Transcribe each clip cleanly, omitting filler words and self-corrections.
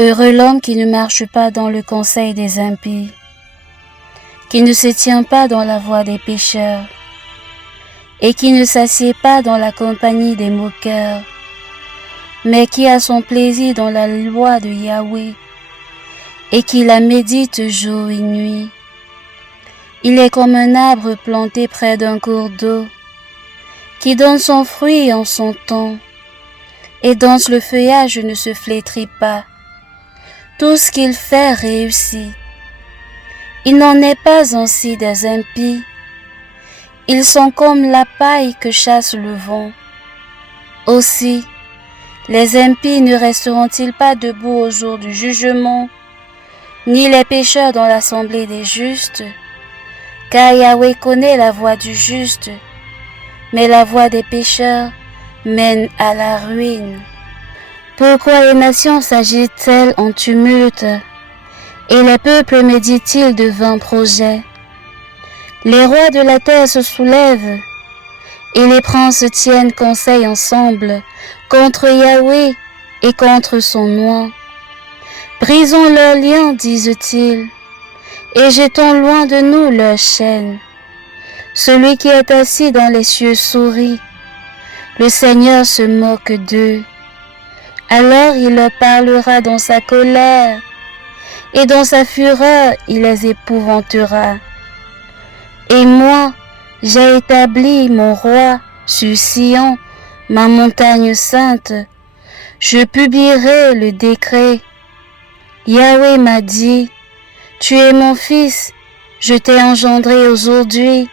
Heureux l'homme qui ne marche pas dans le conseil des impies, qui ne se tient pas dans la voie des pécheurs, et qui ne s'assied pas dans la compagnie des moqueurs, mais qui a son plaisir dans la loi de Yahweh, et qui la médite jour et nuit. Il est comme un arbre planté près d'un cours d'eau, qui donne son fruit en son temps, et dont le feuillage ne se flétrit pas. Tout ce qu'il fait réussit. Il n'en est pas ainsi des impies. Ils sont comme la paille que chasse le vent. Aussi, les impies ne resteront-ils pas debout au jour du jugement, ni les pécheurs dans l'assemblée des justes? Car Yahweh connaît la voie du juste, mais la voie des pécheurs mène à la ruine. Pourquoi les nations s'agitent-elles en tumulte, et les peuples méditent-ils de vains projets? Les rois de la terre se soulèvent, et les princes tiennent conseil ensemble contre Yahweh et contre son nom. Brisons leurs liens, disent-ils, et jetons loin de nous leurs chaînes. Celui qui est assis dans les cieux sourit, le Seigneur se moque d'eux. Alors il leur parlera dans sa colère, et dans sa fureur il les épouvantera. Et moi, j'ai établi mon roi sur Sion, ma montagne sainte. Je publierai le décret. Yahweh m'a dit, tu es mon fils, je t'ai engendré aujourd'hui.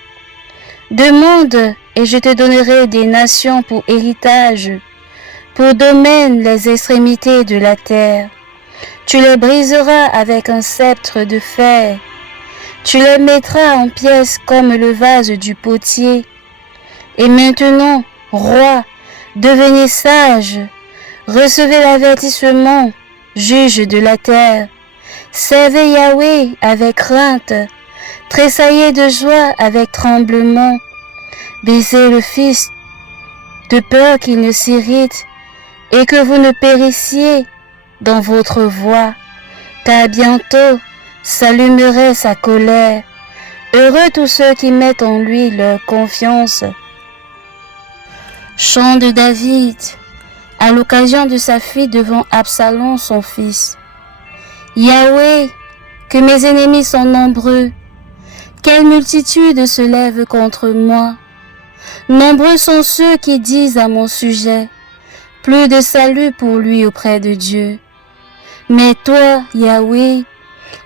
Demande, et je te donnerai des nations pour héritage, pour domaine les extrémités de la terre. Tu les briseras avec un sceptre de fer. Tu les mettras en pièces comme le vase du potier. Et maintenant, roi, devenez sage, recevez l'avertissement, juge de la terre. Servez Yahweh avec crainte, tressaillez de joie avec tremblement. Baisez le Fils, de peur qu'il ne s'irrite, et que vous ne périssiez dans votre voie, car bientôt s'allumerait sa colère. Heureux tous ceux qui mettent en lui leur confiance. Chant de David, à l'occasion de sa fuite devant Absalom son fils. Yahweh, que mes ennemis sont nombreux, quelle multitude se lève contre moi. Nombreux sont ceux qui disent à mon sujet, plus de salut pour lui auprès de Dieu. Mais toi, Yahweh,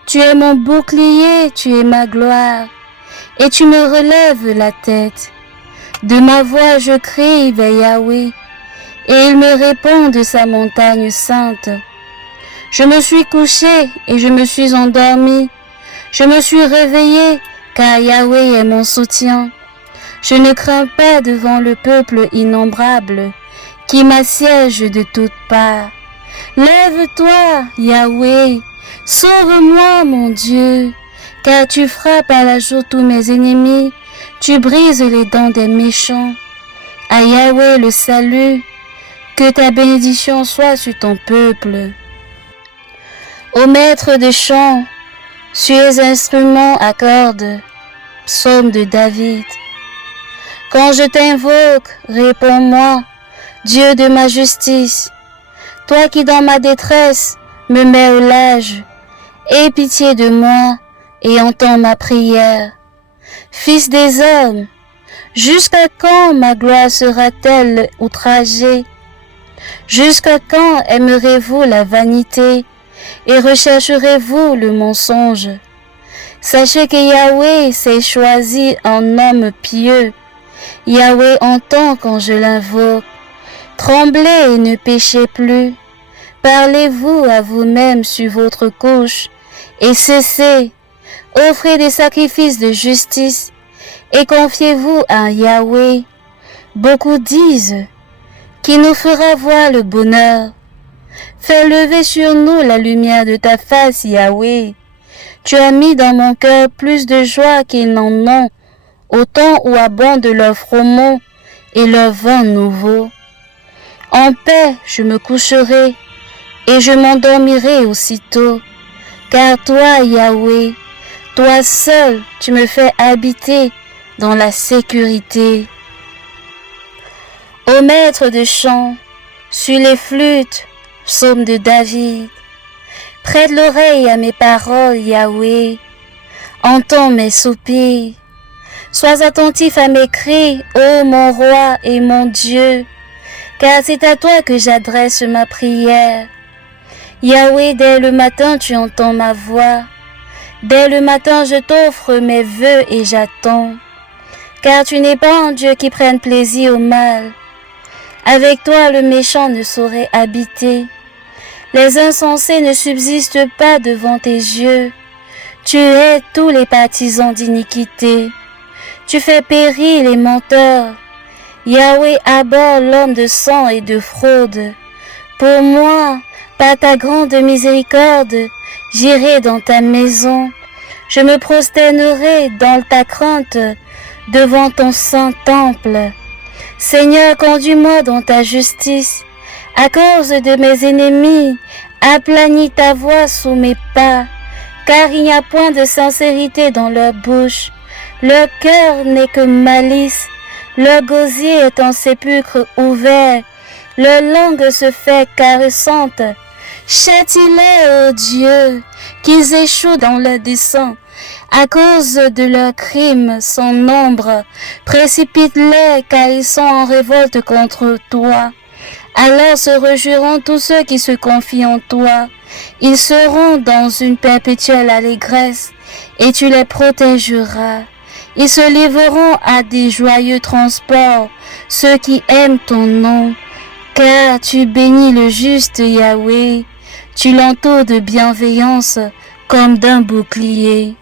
tu es mon bouclier, tu es ma gloire, et tu me relèves la tête. De ma voix je crie vers Yahweh, et il me répond de sa montagne sainte. Je me suis couché et je me suis endormi. Je me suis réveillé, car Yahweh est mon soutien. Je ne crains pas devant le peuple innombrable, qui m'assiège de toutes parts. Lève-toi, Yahweh, sauve-moi, mon Dieu, car tu frappes à la joue tous mes ennemis, tu brises les dents des méchants. À Yahweh le salut, que ta bénédiction soit sur ton peuple. Ô maître des chants, sur les instruments à cordes, psaume de David. Quand je t'invoque, réponds-moi, Dieu de ma justice. Toi qui dans ma détresse me mets au large, aie pitié de moi et entends ma prière. Fils des hommes, jusqu'à quand ma gloire sera-t-elle outragée? Jusqu'à quand aimerez-vous la vanité et rechercherez-vous le mensonge? Sachez que Yahweh s'est choisi un homme pieux. Yahweh entend quand je l'invoque. Tremblez et ne péchez plus. Parlez-vous à vous-même sur votre couche et cessez. Offrez des sacrifices de justice et confiez-vous à Yahweh. Beaucoup disent, qui nous fera voir le bonheur? Fais lever sur nous la lumière de ta face, Yahweh. Tu as mis dans mon cœur plus de joie qu'ils n'en ont, au temps où abondent leurs froment et leurs vins nouveaux. En paix je me coucherai, et je m'endormirai aussitôt. Car toi, Yahweh, toi seul, tu me fais habiter dans la sécurité. Ô maître de chant, sur les flûtes, psaume de David, prête l'oreille à mes paroles, Yahweh, entends mes soupirs. Sois attentif à mes cris, ô mon roi et mon Dieu, car c'est à toi que j'adresse ma prière. Yahweh, dès le matin tu entends ma voix. Dès le matin je t'offre mes vœux et j'attends. Car tu n'es pas un Dieu qui prenne plaisir au mal. Avec toi le méchant ne saurait habiter. Les insensés ne subsistent pas devant tes yeux. Tu hais tous les partisans d'iniquité. Tu fais périr les menteurs. Yahweh abhorre l'homme de sang et de fraude. Pour moi, par ta grande miséricorde, j'irai dans ta maison. Je me prosternerai dans ta crainte devant ton saint temple. Seigneur, conduis-moi dans ta justice. À cause de mes ennemis, aplanis ta voix sous mes pas, car il n'y a point de sincérité dans leur bouche. Leur cœur n'est que malice. Leur gosier est un sépulcre ouvert. Leur langue se fait caressante. Châtie-les, ô Dieu, qu'ils échouent dans leur dessein. À cause de leurs crimes sans nombre, précipite-les, car ils sont en révolte contre toi. Alors se réjouiront tous ceux qui se confient en toi. Ils seront dans une perpétuelle allégresse, et tu les protégeras. Ils se livreront à des joyeux transports, ceux qui aiment ton nom. Car tu bénis le juste Yahweh, tu l'entoures de bienveillance comme d'un bouclier.